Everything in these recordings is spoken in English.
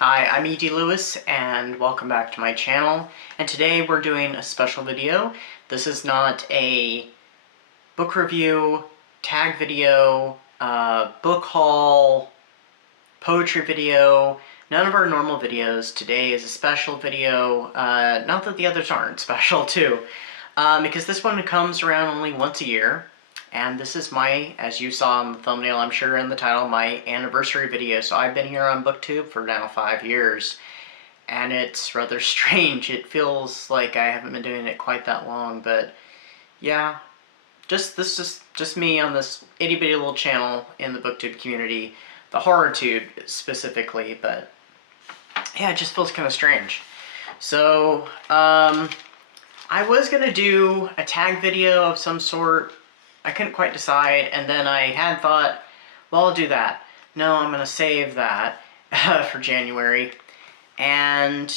Hi, I'm E.D. Lewis and welcome back to my channel. And today we're doing a special video. This is not a book review, tag video, book haul, poetry video, none of our normal videos. Today is a special video, not that the others aren't special too, because this one comes around only once a year. And this is my, as you saw in the thumbnail, I'm sure in the title, my anniversary video. So I've been here on BookTube for now 5 years, and it's rather strange. It feels like I haven't been doing it quite that long, but yeah, this is just me on this itty bitty little channel in the BookTube community, the HorrorTube specifically, but yeah, it just feels kind of strange. So, I was gonna do a tag video of some sort. I couldn't quite decide, and then I had thought, well, I'll do that. No, I'm gonna save that for January, and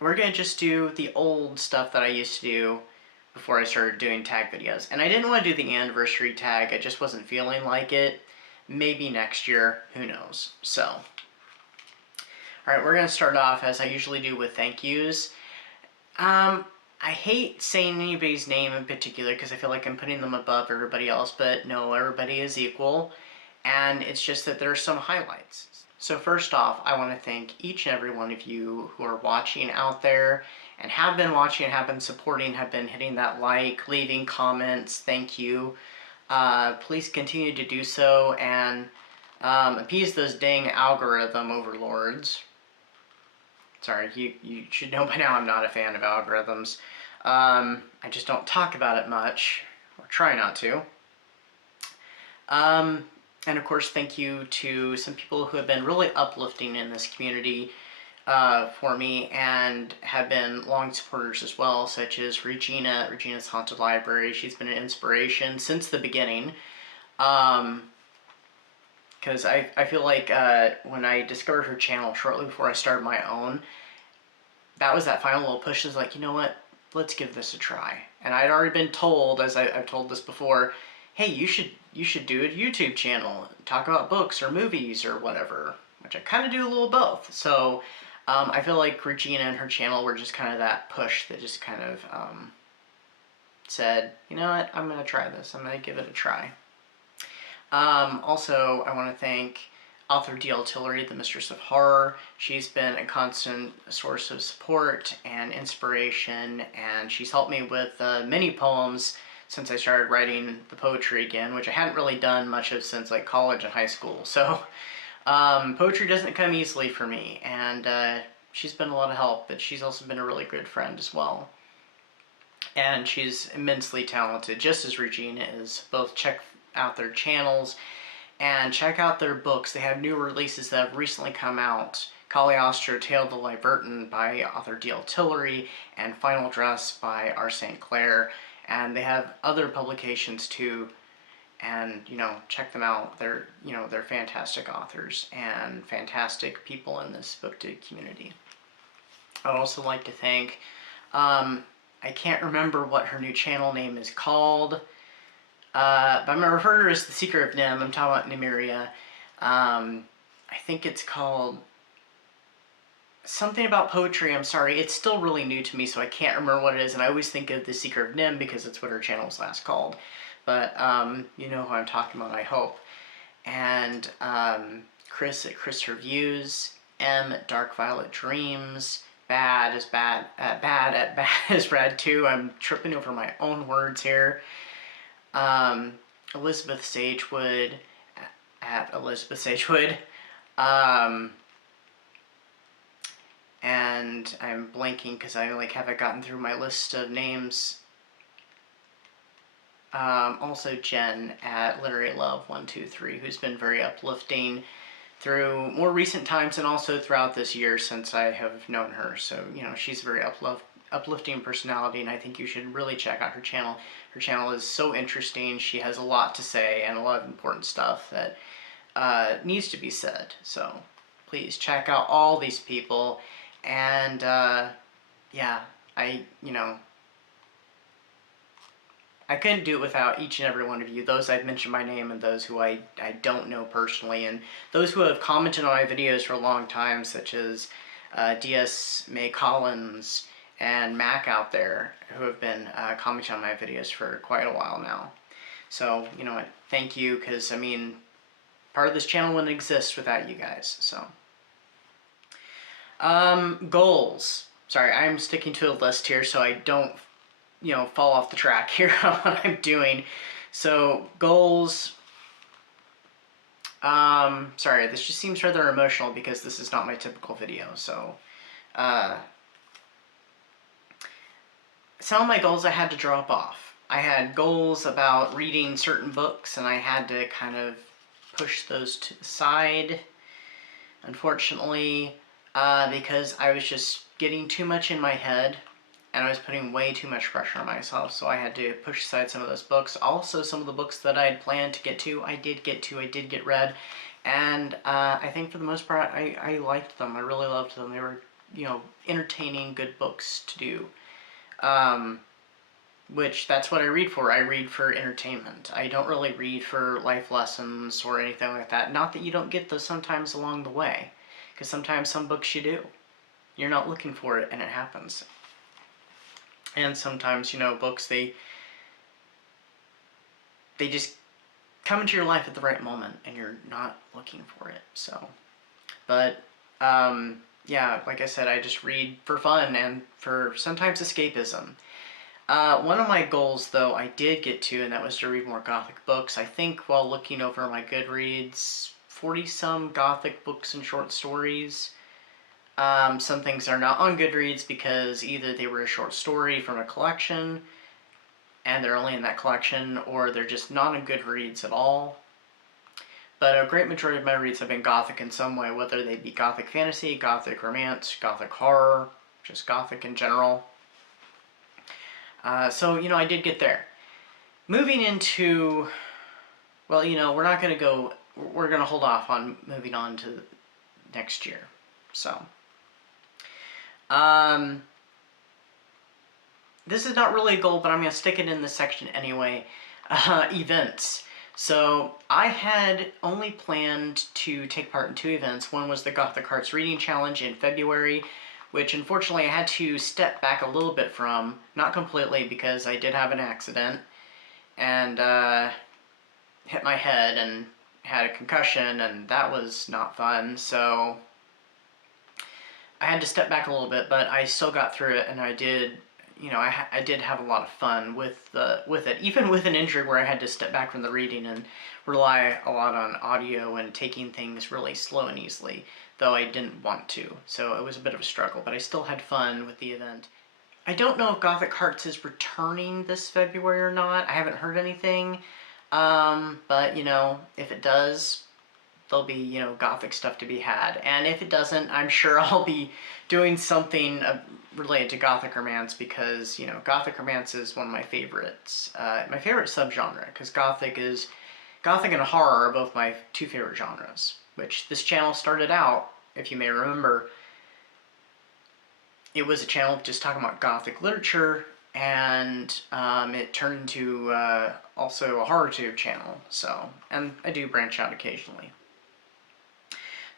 we're gonna just do the old stuff that I used to do before I started doing tag videos. And I didn't want to do the anniversary tag, I just wasn't feeling like it. Maybe next year, who knows. So, alright, we're gonna start off as I usually do with thank yous. I hate saying anybody's name in particular because I feel like I'm putting them above everybody else, but no, everybody is equal, and it's just that there are some highlights. So first off, I want to thank each and every one of you who are watching out there and have been watching, have been supporting, have been hitting that like, leaving comments. Thank you. Please continue to do so and appease those dang algorithm overlords. Sorry, you should know by now I'm not a fan of algorithms. I just don't talk about it much, or try not to. And of course, thank you to some people who have been really uplifting in this community for me and have been long supporters as well, such as Regina's Haunted Library. She's been an inspiration since the beginning. Because I feel like when I discovered her channel shortly before I started my own, that was that final little push. Is like, you know what, let's give this a try. And I'd already been told, as I've told this before, hey, you should do a YouTube channel, talk about books or movies or whatever, which I kind of do a little both. So I feel like Regina and her channel were just kind of that push that just kind of said, you know what, I'm going to try this, I'm going to give it a try. Also, I want to thank author D.L. Tillery, the Mistress of Horror. She's been a constant source of support and inspiration, and she's helped me with many poems since I started writing the poetry again, which I hadn't really done much of since like college and high school. So poetry doesn't come easily for me, and she's been a lot of help, but she's also been a really good friend as well. And she's immensely talented, just as Regina is. Both check out their channels and check out their books. They have new releases that have recently come out. Cagliostro, Tale of the Libertin by author D.L. Tillery, and Final Dress by R. St. Clair. And they have other publications too, and check them out. They're they're fantastic authors and fantastic people in this BookTube community. I'd also like to thank I can't remember what her new channel name is called, but I'm going to refer to her as The Secret of Nim. I'm talking about Nymeria. I think it's called something about poetry. I'm sorry, it's still really new to me, so I can't remember what it is, and I always think of The Secret of Nim because it's what her channel was last called. But you know who I'm talking about, I hope. And Chris at Chris Reviews, M at Dark Violet Dreams, Bad as Bad at Bad as Rad 2. I'm tripping over my own words here. Elizabeth Sagewood at Elizabeth Sagewood. And I'm blanking because I haven't gotten through my list of names. Also Jen at Literary Love 123, who's been very uplifting through more recent times and also throughout this year since I have known her. So, she's a very uplifting personality, and I think you should really check out her channel. Her channel is so interesting. She has a lot to say and a lot of important stuff that needs to be said. So please check out all these people. And yeah, I couldn't do it without each and every one of you, those I've mentioned by name and those who I don't know personally, and those who have commented on my videos for a long time, such as DS May Collins and Mac out there, who have been commenting on my videos for quite a while now. So, you know what, thank you, because, I mean, part of this channel wouldn't exist without you guys, so. Goals. Sorry, I'm sticking to a list here so I don't, you know, fall off the track here on what I'm doing. So, goals. Sorry, this just seems rather emotional because this is not my typical video, so, some of my goals I had to drop off. I had goals about reading certain books, and I had to kind of push those to the side, unfortunately, because I was just getting too much in my head, and I was putting way too much pressure on myself, so I had to push aside some of those books. Also, some of the books that I had planned to get to, I did get read, and I think for the most part, I liked them. I really loved them. They were, you know, entertaining, good books to do. Which, that's what I read for. I read for entertainment. I don't really read for life lessons or anything like that. Not that you don't get those sometimes along the way, because sometimes some books you do. You're not looking for it, and it happens. And sometimes, you know, books, they just come into your life at the right moment, and you're not looking for it, so. But, yeah, like I said, I just read for fun and for sometimes escapism. One of my goals, though, I did get to, and that was to read more Gothic books. I think while looking over my Goodreads, 40-some Gothic books and short stories. Some things are not on Goodreads because either they were a short story from a collection, and they're only in that collection, or they're just not on Goodreads at all. But a great majority of my reads have been Gothic in some way, whether they be Gothic fantasy, Gothic romance, Gothic horror, just Gothic in general. So, you know, I did get there. Moving into, well, you know, we're going to hold off on moving on to next year. So, this is not really a goal, but I'm going to stick it in this section anyway. Events. So, I had only planned to take part in 2 events. One was the Gothic Hearts Reading Challenge in February, which unfortunately I had to step back a little bit from, not completely, because I did have an accident, and hit my head and had a concussion, and that was not fun, so I had to step back a little bit, but I still got through it, and I did, you know, I did have a lot of fun with it, even with an injury where I had to step back from the reading and rely a lot on audio and taking things really slow and easily, though I didn't want to, so it was a bit of a struggle, but I still had fun with the event. I don't know if Gothic Hearts is returning this February or not. I haven't heard anything, but, you know, if it does, there'll be, you know, Gothic stuff to be had, and if it doesn't, I'm sure I'll be doing something related to Gothic romance, because, you know, Gothic romance is one of my favorites, my favorite subgenre, because Gothic and horror are both my 2 favorite genres, which this channel started out, if you may remember, it was a channel just talking about Gothic literature, and it turned into also a HorrorTube channel, so, and I do branch out occasionally.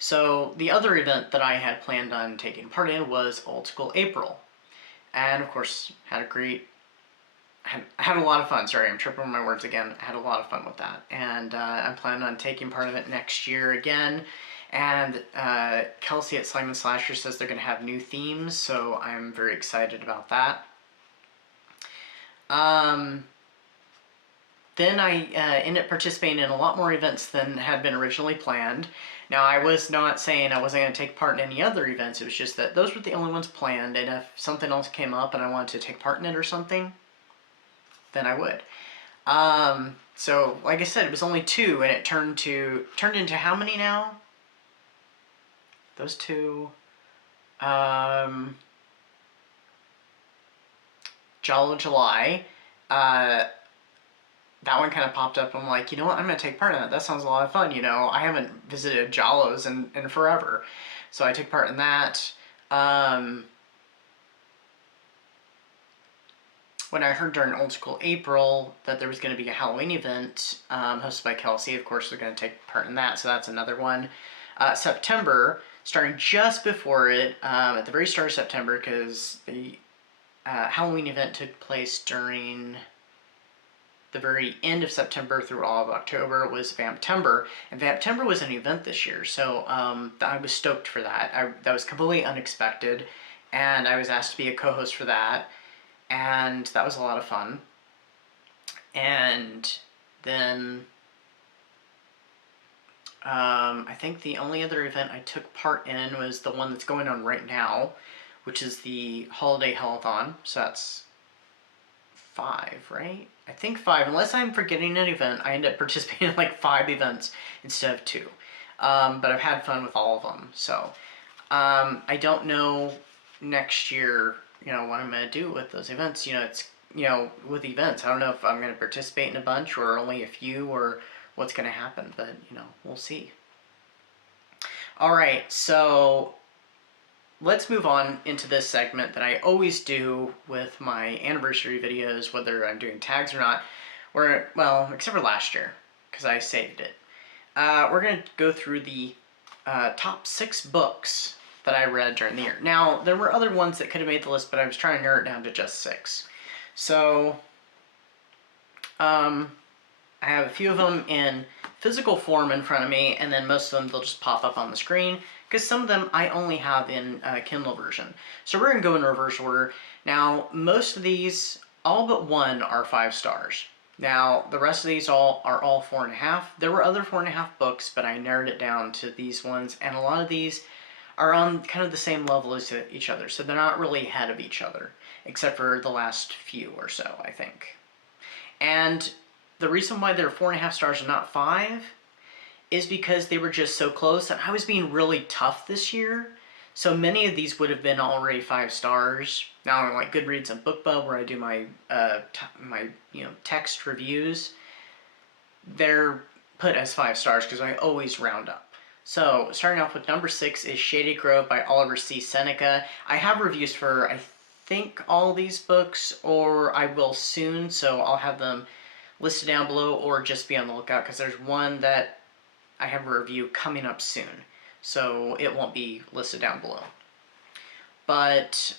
So, the other event that I had planned on taking part in was Old School April, and of course, had a lot of fun. Sorry, I'm tripping on my words again. I had a lot of fun with that, and I'm planning on taking part of it next year again. And Kelsey at Simon Slasher says they're going to have new themes, so I'm very excited about that. Then I ended up participating in a lot more events than had been originally planned. Now, I was not saying I wasn't going to take part in any other events, it was just that those were the only ones planned, and if something else came up and I wanted to take part in it or something, then I would. So, like I said, it was only 2, and it turned into how many now? Those 2, Jollo July, that one kind of popped up. I'm like, you know what, I'm going to take part in that. That sounds a lot of fun, you know. I haven't visited Jollos in forever. So I took part in that. when I heard during Old School April that there was going to be a Halloween event hosted by Kelsey. Of course, they're going to take part in that, so that's another one. September, starting just before it, at the very start of September, because the Halloween event took place during the very end of September through all of October, was Vamptember, and Vamptember was an event this year, so I was stoked for that. That was completely unexpected, and I was asked to be a co-host for that, and that was a lot of fun. And then I think the only other event I took part in was the one that's going on right now, which is the Holiday Hell-a-thon. So that's 5, right? I think 5. Unless I'm forgetting an event, I end up participating in like 5 events instead of 2. But I've had fun with all of them. So I don't know next year, what I'm going to do with those events. It's, with events, I don't know if I'm going to participate in a bunch or only a few or what's going to happen, but, we'll see. All right, so let's move on into this segment that I always do with my anniversary videos, whether I'm doing tags or not, well, except for last year, because I saved it. We're going to go through the top 6 books that I read during the year. Now, there were other ones that could have made the list, but I was trying to narrow it down to just 6. So, I have a few of them in physical form in front of me, and then most of them, they'll just pop up on the screen, because some of them I only have in Kindle version. So we're going to go in reverse order. Now, most of these, all but one, are 5 stars. Now, the rest of these are all 4.5. There were other 4.5 books, but I narrowed it down to these ones, and a lot of these are on kind of the same level as each other, so they're not really ahead of each other, except for the last few or so, I think. And the reason why they're 4.5 stars and not 5 is because they were just so close, and I was being really tough this year. So many of these would have been already 5 stars. Now on like Goodreads and BookBub, where I do my text reviews, they're put as 5 stars because I always round up. So starting off with number 6 is Shady Grove by Oliver C. Seneca. I have reviews for I think all these books, or I will soon, so I'll have them listed down below, or just be on the lookout, because there's one that I have a review coming up soon, so it won't be listed down below. But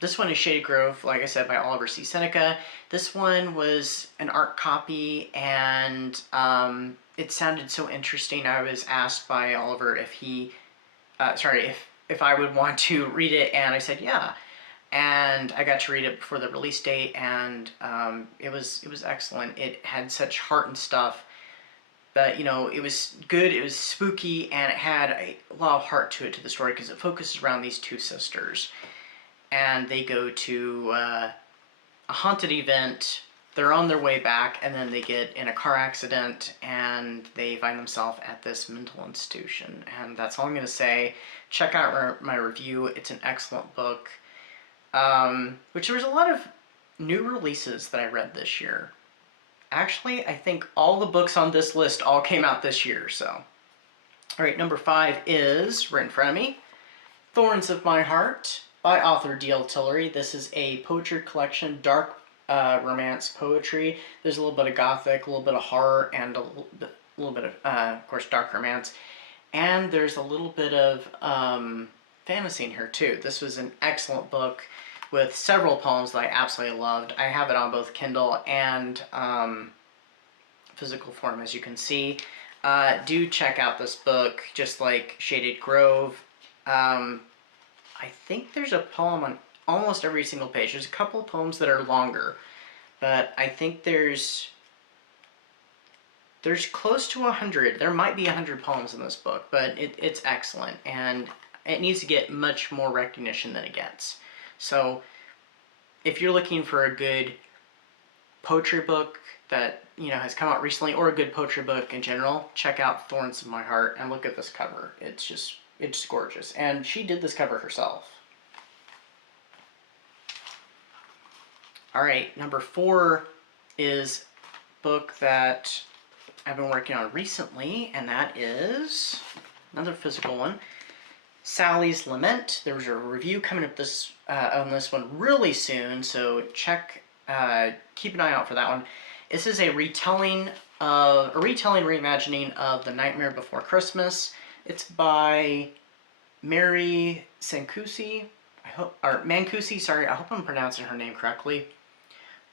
this one is Shady Grove, like I said, by Oliver C. Seneca. This one was an art copy, and it sounded so interesting. I was asked by Oliver if if I would want to read it, and I said yeah. And I got to read it before the release date, and it was excellent. It had such heart and stuff, but it was good. It was spooky, and it had a lot of heart to the story, because it focuses around these 2 sisters, and they go to a haunted event. They're on their way back, and then they get in a car accident, and they find themselves at this mental institution. And that's all I'm going to say. Check out my review. It's an excellent book. Which there was a lot of new releases that I read this year. Actually, I think all the books on this list all came out this year, so. Alright, number 5 is, right in front of me, Thorns of My Heart by author D.L. Tillery. This is a poetry collection, dark romance poetry. There's a little bit of gothic, a little bit of horror, and a little bit of course, dark romance. And there's a little bit of fantasy in here too. This was an excellent book with several poems that I absolutely loved. I have it on both Kindle and physical form, as you can see. Do check out this book, just like Shady Grove. I think there's a poem on almost every single page. There's a couple of poems that are longer, but I think there's close to 100. There might be 100 poems in this book, but it's excellent, and it needs to get much more recognition than it gets. So if you're looking for a good poetry book that has come out recently, or a good poetry book in general, check out Thorns of My Heart and look at this cover. It's gorgeous, and she did this cover herself. All right, number 4 is a book that I've been working on recently, and that is another physical one, Sally's Lament. There's a review coming up on this one really soon, so check keep an eye out for that one. This is a reimagining of The Nightmare Before Christmas. It's by Mary Sancusi, Mancusi, sorry, I hope I'm pronouncing her name correctly.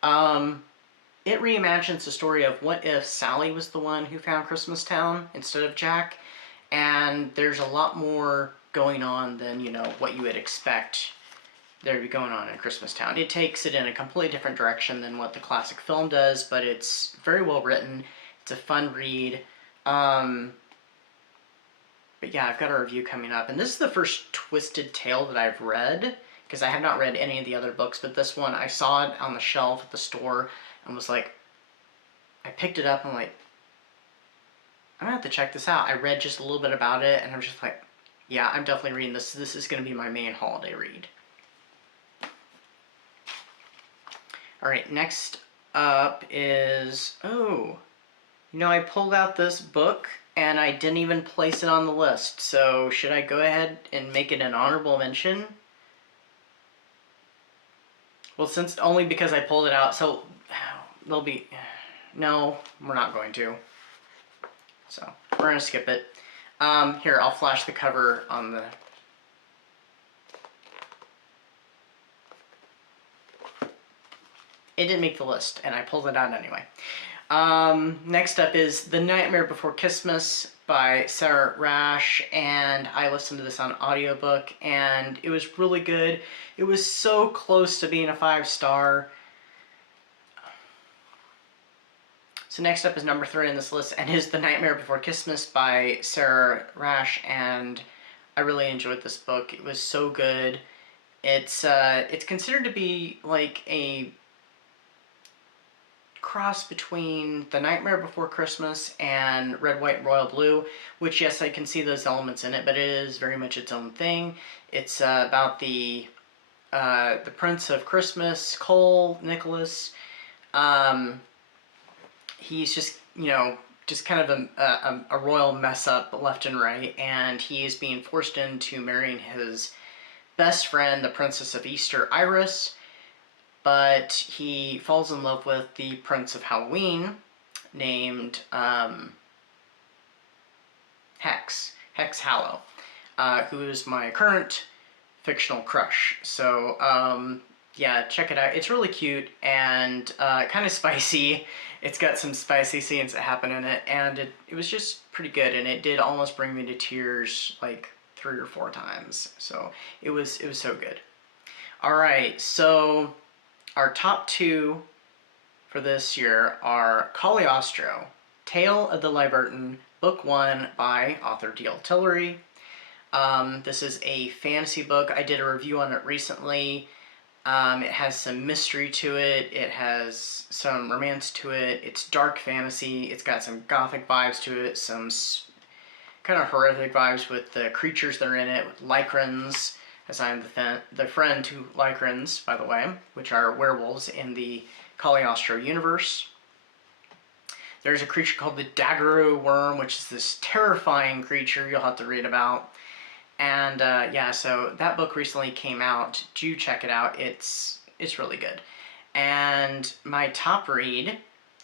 It reimagines the story of what if Sally was the one who found Christmas Town instead of Jack, and there's a lot more going on than, you know, what you would expect there to be going on in Christmas Town. It takes it in a completely different direction than what the classic film does, but it's very well written. It's a fun read. But yeah, I've got a review coming up, and this is the first Twisted Tale that I've read, because I have not read any of the other books, but this one, I saw it on the shelf at the store, and was like, I picked it up, and I'm like, I'm gonna have to check this out. I read just a little bit about it, and I'm just like, yeah, I'm definitely reading this. This is gonna be my main holiday read. Alright, next up is, oh, you know, I pulled out this book and I didn't even place it on the list, so should I go ahead and make it an honorable mention? Well, since only because I pulled it out, so there'll be, no, we're not going to. So, we're gonna skip it. Here, I'll flash the cover on the, it didn't make the list, and I pulled it out anyway. Next up is The Nightmare Before Christmas by Sarah Rash, and I listened to this on audiobook, and it was really good. It was so close to being a 5-star. So next up is number 3 on this list, and is The Nightmare Before Christmas by Sarah Rash, and I really enjoyed this book. It was so good. It's considered to be like a cross between The Nightmare Before Christmas and Red, White, Royal Blue, which, yes, I can see those elements in it, but it is very much its own thing. It's about the Prince of Christmas, Cole, Nicholas. He's just, you know, just kind of a royal mess up left and right, and he is being forced into marrying his best friend, the Princess of Easter, Iris, but he falls in love with the Prince of Halloween named Hex Hallow, who is my current fictional crush. So yeah, check it out. It's really cute and kind of spicy. It's got some spicy scenes that happen in it, and it was just pretty good, and it did almost bring me to tears like 3 or 4 times. So it was so good. All right, so our top 2 for this year are Cagliostro, Tale of the Libertine, Book 1 by author D.L. Tillery. This is a fantasy book. I did a review on it recently. It has some mystery to it. It has some romance to it. It's dark fantasy. It's got some gothic vibes to it, some kind of horrific vibes with the creatures that are in it, with lycrans, as I am the friend to lycrans, by the way, which are werewolves in the Cagliostro universe. There's a creature called the Daguerreau worm, which is this terrifying creature you'll have to read about. And yeah, so that book recently came out. Do check it out. It's really good. And my top read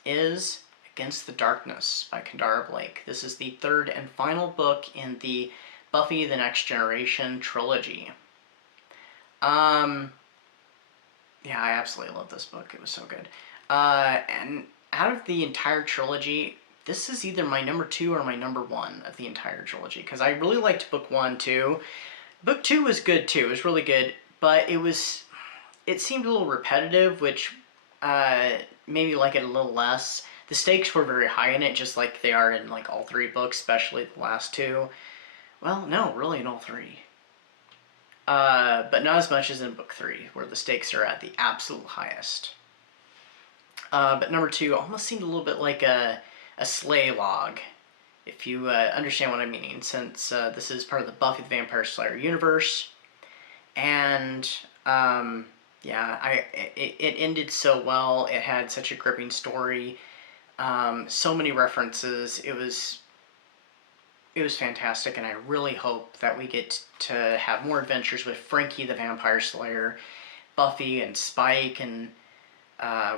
is Against the Darkness by Kendara Blake. This is the 3rd and final book in the Buffy the Next Generation trilogy. Yeah, I absolutely love this book. It was so good. And out of the entire trilogy, this is either my number 2 or my number 1 of the entire trilogy, because I really liked book 1 too. Book 2 was good too. It was really good, but it seemed a little repetitive, which maybe like it a little less. The stakes were very high in it, just like they are in like all 3 books, especially the last 2. Well, no, really in all 3. But not as much as in book 3, where the stakes are at the absolute highest. But number 2 almost seemed a little bit like a sleigh log, if you understand what I'm meaning, since this is part of the Buffy the Vampire Slayer universe. And yeah, it ended so well. It had such a gripping story, so many references. It was fantastic, and I really hope that we get to have more adventures with Frankie the Vampire Slayer, Buffy and Spike, and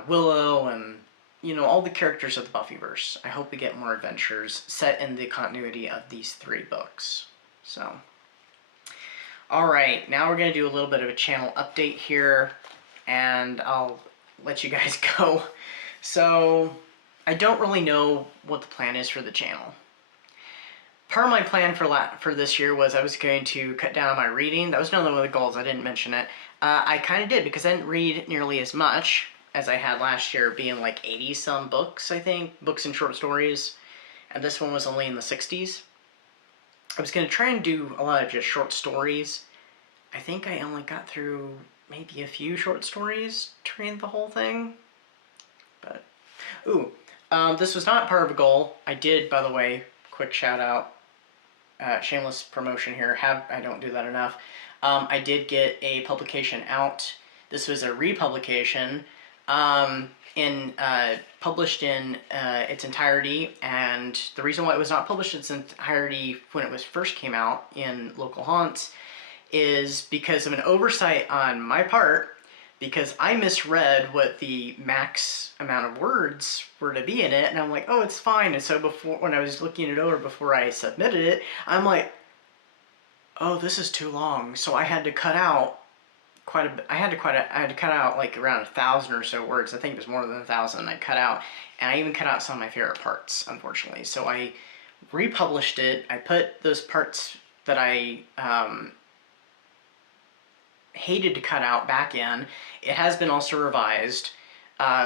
Willow and, you know, all the characters of the Buffyverse. I hope we get more adventures set in the continuity of these 3 books. So, alright, now we're going to do a little bit of a channel update here, and I'll let you guys go. So, I don't really know what the plan is for the channel. Part of my plan for this year was I was going to cut down on my reading. That was another one of the goals. I didn't mention it. I kind of did, because I didn't read nearly as much as I had last year, being like 80-some books, I think. Books and short stories. And this one was only in the 60s. I was going to try and do a lot of just short stories. I think I only got through maybe a few short stories to read the whole thing. But, ooh, this was not part of a goal. I did, by the way, quick shout out. Shameless promotion here. I don't do that enough. I did get a publication out. This was a republication, published in its entirety, and the reason why it was not published in its entirety when it was first came out in local haunts is because of an oversight on my part, because I misread what the max amount of words were to be in it, and I'm like, oh, it's fine. And so when I was looking it over before I submitted it, I'm like, oh, this is too long. So I had to cut out quite a bit. I had to cut out like around 1,000 or so words. I think it was more than 1,000 I cut out, and I even cut out some of my favorite parts, unfortunately. So I republished it. I put those parts that I hated to cut out back in. It has been also revised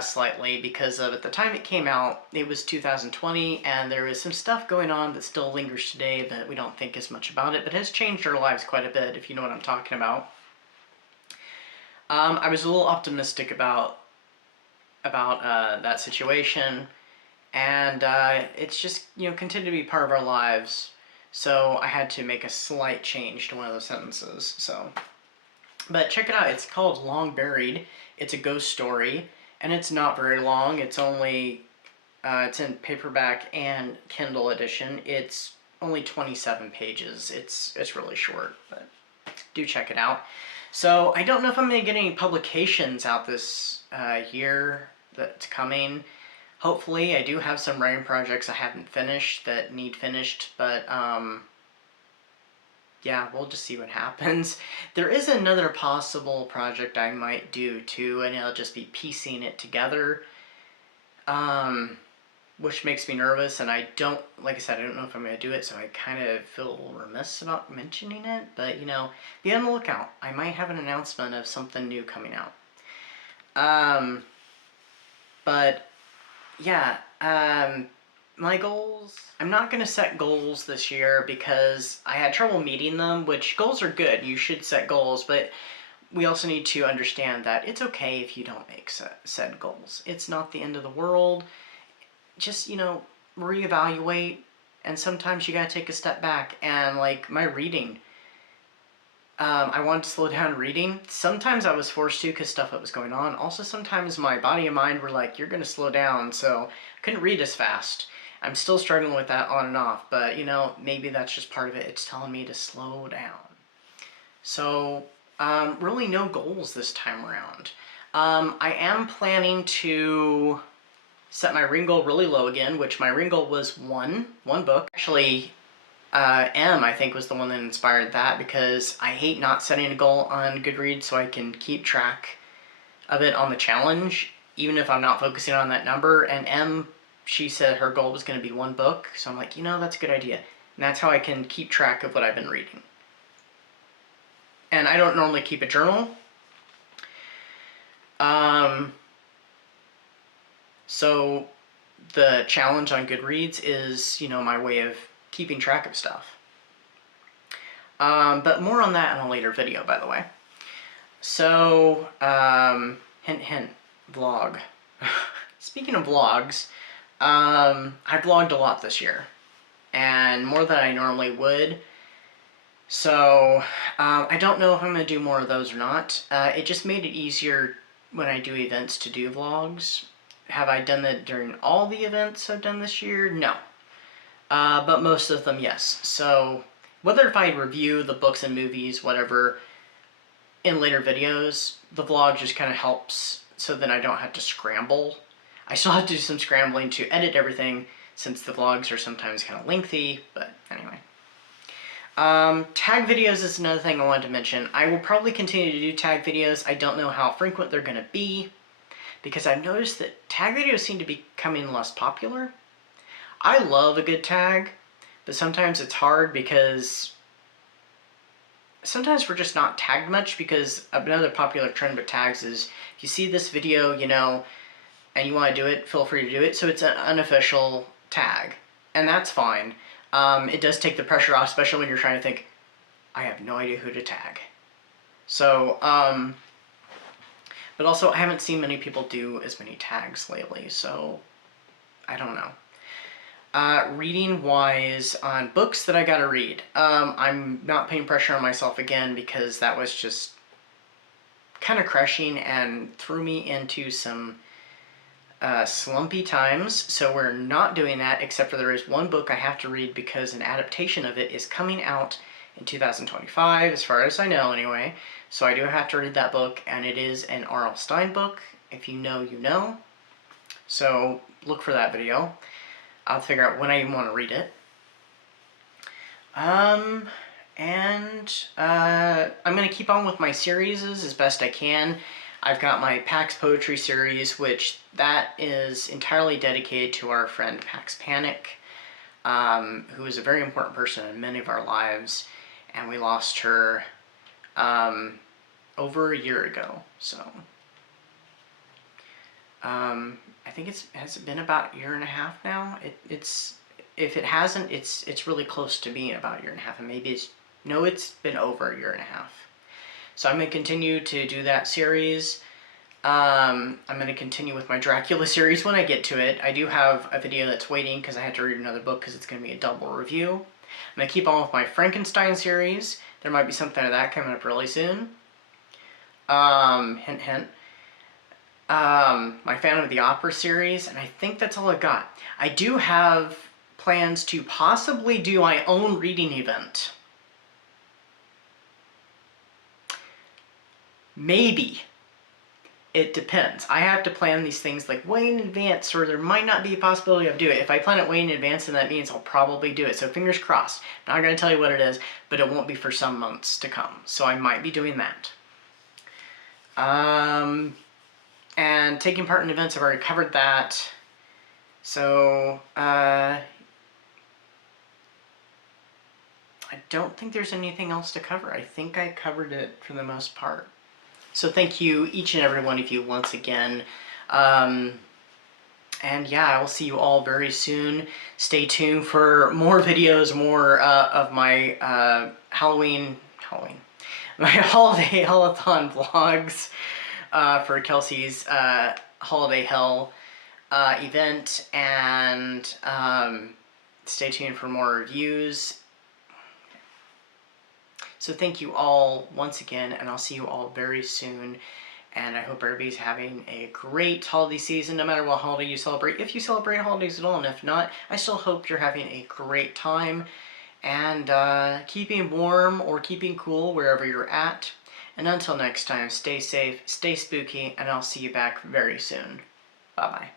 slightly, because of, at the time it came out, it was 2020, and there was some stuff going on that still lingers today that we don't think as much about it, but has changed our lives quite a bit, if you know what I'm talking about. I was a little optimistic about that situation, and it's just, you know, continued to be part of our lives, so I had to make a slight change to one of those sentences. So, but check it out. It's called Long Buried. It's a ghost story, and it's not very long. It's only it's in paperback and Kindle edition. It's only 27 pages. It's really short, but do check it out. So I don't know if I'm going to get any publications out this year that's coming. Hopefully. I do have some writing projects I haven't finished that need finished, but yeah, we'll just see what happens. There is another possible project I might do too, and it'll just be piecing it together, which makes me nervous, and I don't, like I said, I don't know if I'm going to do it, so I kind of feel a little remiss about mentioning it, but, you know, be on the lookout. I might have an announcement of something new coming out. But, yeah, my goals, I'm not going to set goals this year because I had trouble meeting them, which goals are good. You should set goals, but we also need to understand that it's okay if you don't make said goals. It's not the end of the world. Just, you know, reevaluate, and sometimes you gotta take a step back. And like my reading, I wanted to slow down reading. Sometimes I was forced to because stuff that was going on. Also, sometimes my body and mind were like, you're gonna slow down, so I couldn't read as fast. I'm still struggling with that on and off, but, you know, maybe that's just part of it. It's telling me to slow down. So, really no goals this time around. I am planning to set my reading goal really low again, which my reading goal was one book. Actually, M, I think, was the one that inspired that, because I hate not setting a goal on Goodreads so I can keep track of it on the challenge, even if I'm not focusing on that number. And M, she said her goal was going to be 1 book, so I'm like, you know, that's a good idea. And that's how I can keep track of what I've been reading. And I don't normally keep a journal. So the challenge on Goodreads is, you know, my way of keeping track of stuff. But more on that in a later video, by the way. So, hint hint, vlog. Speaking of vlogs, I vlogged a lot this year, and more than I normally would. So, I don't know if I'm going to do more of those or not. It just made it easier when I do events to do vlogs. Have I done that during all the events I've done this year? No. But most of them, yes. So, whether if I review the books and movies, whatever, in later videos, the vlog just kind of helps so then I don't have to scramble. I still have to do some scrambling to edit everything since the vlogs are sometimes kind of lengthy, but anyway. Tag videos is another thing I wanted to mention. I will probably continue to do tag videos. I don't know how frequent they're going to be, because I've noticed that tag videos seem to be becoming less popular. I love a good tag, but sometimes it's hard because sometimes we're just not tagged much, because another popular trend with tags is if you see this video, you know, and you want to do it, feel free to do it. So it's an unofficial tag, and that's fine. It does take the pressure off, especially when you're trying to think, I have no idea who to tag. So, but also I haven't seen many people do as many tags lately, so I don't know. Reading-wise, on books that I gotta read, I'm not putting pressure on myself again, because that was just kind of crushing and threw me into some slumpy times, so we're not doing that, except for there is one book I have to read because an adaptation of it is coming out in 2025, as far as I know anyway. So I do have to read that book, and it is an R.L. Stine book. If you know, you know. So look for that video. I'll figure out when I even want to read it. I'm going to keep on with my series as best I can. I've got my Pax Poetry series, which that is entirely dedicated to our friend Pax Panic, who is a very important person in many of our lives, and we lost her over a year ago. So I think has it been about a year and a half now? If it hasn't, it's really close to being about a year and a half, and maybe it's been over a year and a half. So I'm going to continue to do that series. I'm going to continue with my Dracula series when I get to it. I do have a video that's waiting because I had to read another book because it's going to be a double review. I'm going to keep on with my Frankenstein series. There might be something of that coming up really soon. Hint, hint. My Phantom of the Opera series, and I think that's all I've got. I do have plans to possibly do my own reading event. Maybe. It depends. I have to plan these things like way in advance, or there might not be a possibility of doing it. If I plan it way in advance, then that means I'll probably do it. So fingers crossed. I'm not going to tell you what it is, but it won't be for some months to come. So I might be doing that. And taking part in events, I've already covered that. So, I don't think there's anything else to cover. I think I covered it for the most part. So thank you, each and every one of you, once again. And yeah, I will see you all very soon. Stay tuned for more videos, more of my my holiday Hell-a-thon vlogs for Kelsey's Holiday Hell event, and stay tuned for more reviews. So thank you all once again, and I'll see you all very soon. And I hope everybody's having a great holiday season, no matter what holiday you celebrate. If you celebrate holidays at all, and if not, I still hope you're having a great time and keeping warm or keeping cool wherever you're at. And until next time, stay safe, stay spooky, and I'll see you back very soon. Bye-bye.